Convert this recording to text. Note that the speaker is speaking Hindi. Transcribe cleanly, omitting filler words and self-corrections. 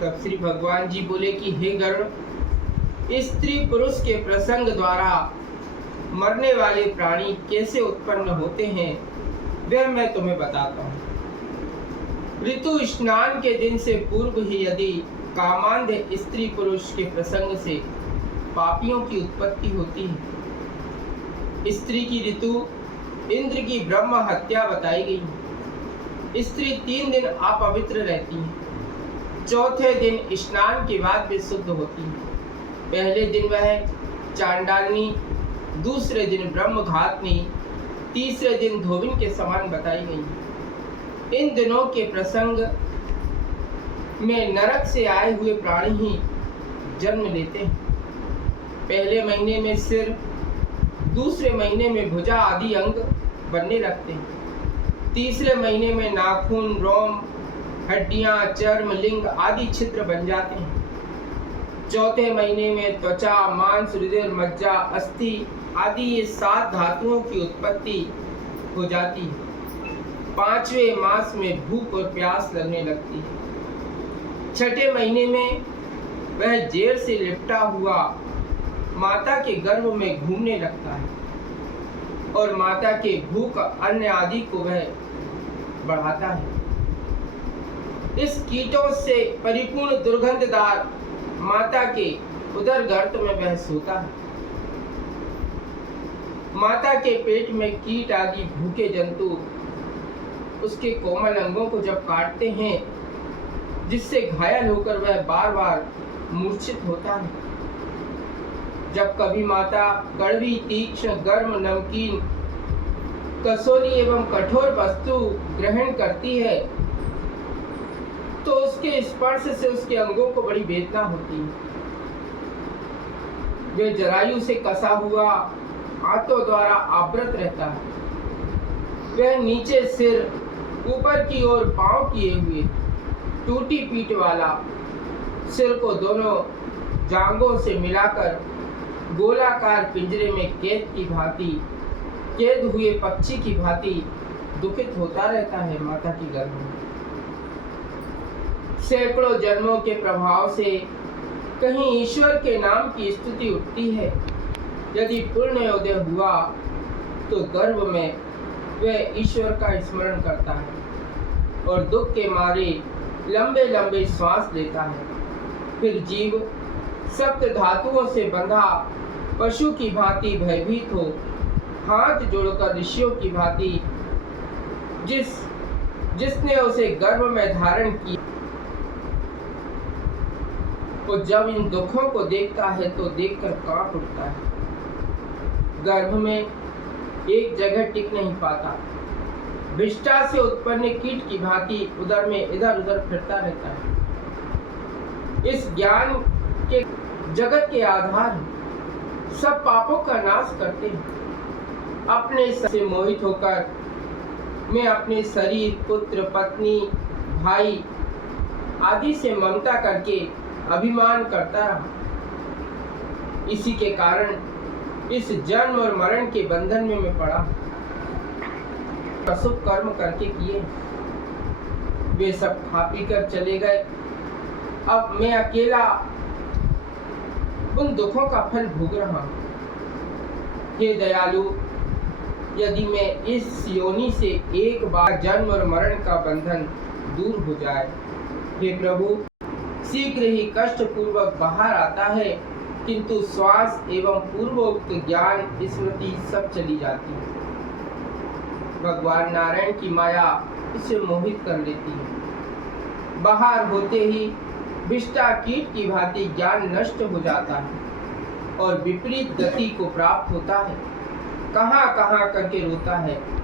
तब श्री भगवान जी बोले कि हे गरुड़, स्त्री पुरुष के प्रसंग द्वारा मरने वाले प्राणी कैसे उत्पन्न होते हैं वह मैं तुम्हें बताता हूँ। ऋतु स्नान के दिन से पूर्व ही यदि कामांध स्त्री पुरुष के प्रसंग से पापियों की उत्पत्ति होती है। स्त्री की ऋतु इंद्र की ब्रह्म हत्या बताई गई। स्त्री 3 दिन अपवित्र रहती है। चौथे दिन स्नान के बाद वे शुद्ध होती है। पहले दिन वह चांडालनी, दूसरे दिन ब्रह्मघातनी, तीसरे दिन धोबिन के समान बताई गई। इन दिनों के प्रसंग में नरक से आए हुए प्राणी ही जन्म लेते हैं। पहले महीने में सिर, दूसरे महीने में भुजा आदि अंग बनने लगते हैं। तीसरे महीने में नाखून, रोम, हड्डियां, चर्म, लिंग आदि छिद्र बन जाते हैं। चौथे महीने में त्वचा, मांस, हृदय, मज्जा, अस्थि आदि ये 7 धातुओं की उत्पत्ति हो जाती है। 5वें मास में भूख और प्यास लगने लगती है। 6ठे महीने में वह जेर से लिपटा हुआ माता के गर्भ में घूमने लगता है और माता के भूख, अन्न आदि को वह बढ़ाता है। इस कीटों से परिपूर्ण दुर्गंधदार माता के उदर गर्त में वह सोता है। माता के पेट में कीट आदि भूखे जंतु उसके कोमल अंगों को जब काटते हैं, जिससे घायल होकर वह बार बार मूर्छित होता है। जब कभी माता कड़वी, तीक्ष्ण, गर्म, नमकीन, कसौली एवं कठोर वस्तु ग्रहण करती है तो उसके स्पर्श से उसके अंगों को बड़ी वेदना होती है। वे जरायु से कसा हुआ हाथों द्वारा आवृत रहता है। वह नीचे सिर, ऊपर की ओर पांव किए हुए, टूटी पीठ वाला, सिर को दोनों जांघों से मिलाकर गोलाकार पिंजरे में कैद हुए पक्षी की भांति दुखित होता रहता है माता की गर्भ में। सैकड़ों जन्मों के प्रभाव से कहीं ईश्वर के नाम की स्तुति उठती है। यदि पुण्योदय हुआ तो गर्भ में वह ईश्वर का स्मरण करता है और दुख के मारे लंबे लंबे श्वास लेता है। फिर जीव सप्त धातुओं से बंधा पशु की भांति भयभीत हो हाथ जोड़कर ऋषियों की भांति जिसने उसे गर्भ में धारण किया, और जब इन दुखों को देखता है तो देखकर कांप उठता है। गर्भ में एक जगह टिक नहीं पाता, विष्ठा से उत्पन्न कीट की भांति उदर में इधर उधर फिरता रहता है। इस ज्ञान के जगत के आधार सब पापों का नाश करते हैं। अपने से मोहित होकर मैं अपने शरीर, पुत्र, पत्नी, भाई आदि से ममता करके अभिमान करता रहा। इसी के कारण इस जन्म और मरण के बंधन में मैं पड़ा। अशुभ कर्म करके किए, वे सब खा पी कर चले गए। अब मैं अकेला उन दुखों का फल भोग रहा हूं। हे दयालु, यदि मैं इस योनि से एक बार जन्म और मरण का बंधन दूर हो जाए, हे प्रभु, शीघ्र ही कष्ट पूर्वक बाहर आता है, किंतु श्वास एवं पूर्वोक्त ज्ञान स्मृति सब चली जाती है। भगवान नारायण की माया इसे मोहित कर लेती है। बाहर होते ही विष्ठा कीट की भांति ज्ञान नष्ट हो जाता है और विपरीत गति को प्राप्त होता है। कहां कहां करके रोता है।